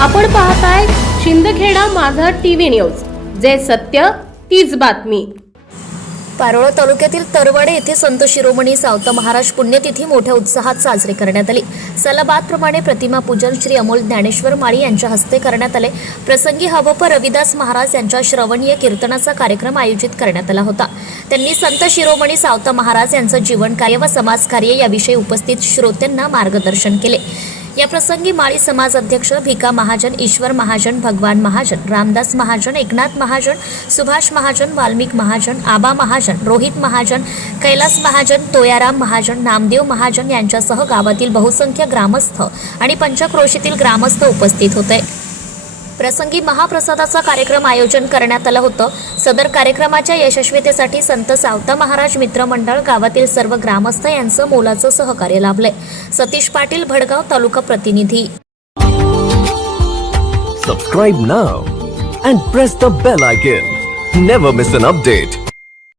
आपण पाहताय शिंदखेडा माझा टीव्ही न्यूज. जे सत्य तीच बातमी. पारोळा तालुक्यातील तरवाडे येथे संत शिरोमणी सावत महाराज पुण्यतिथी मोठ्या उत्साहात साजरी करण्यात आली. सलाबादप्रमाणे प्रतिमा पूजन श्री अमोल ज्ञानेश्वर माळी यांच्या हस्ते करण्यात आले. प्रसंगी हवप रविदास महाराज यांच्या श्रवणीय कीर्तनाचा कार्यक्रम आयोजित करण्यात आला होता. त्यांनी संत शिरोमणी सावत महाराज यांचं जीवनकार्य व समाजकार्य याविषयी उपस्थित श्रोत्यांना मार्गदर्शन केले. या प्रसंगी माळी समाज अध्यक्ष भिका महाजन ईश्वर महाजन भगवान महाजन रामदास महाजन एकनाथ महाजन सुभाष महाजन वाल्मिक महाजन आबा महाजन रोहित महाजन कैलास महाजन तोयाराम महाजन नामदेव महाजन यांच्यासह गावातील बहुसंख्य ग्रामस्थ आणि पंचक्रोशीतील ग्रामस्थ उपस्थित होते. प्रसंगी महाप्रसादाचा कार्यक्रम आयोजन करण्यात आलं होतं. सदर कार्यक्रमाच्या यशस्वीतेसाठी संत सावता महाराज मित्र मंडळ गावातील सर्व ग्रामस्थ यांचं मोलाचं सहकार्य लाभलंय. सतीश पाटील भडगाव तालुका प्रतिनिधी. Subscribe now and press the bell icon never miss an update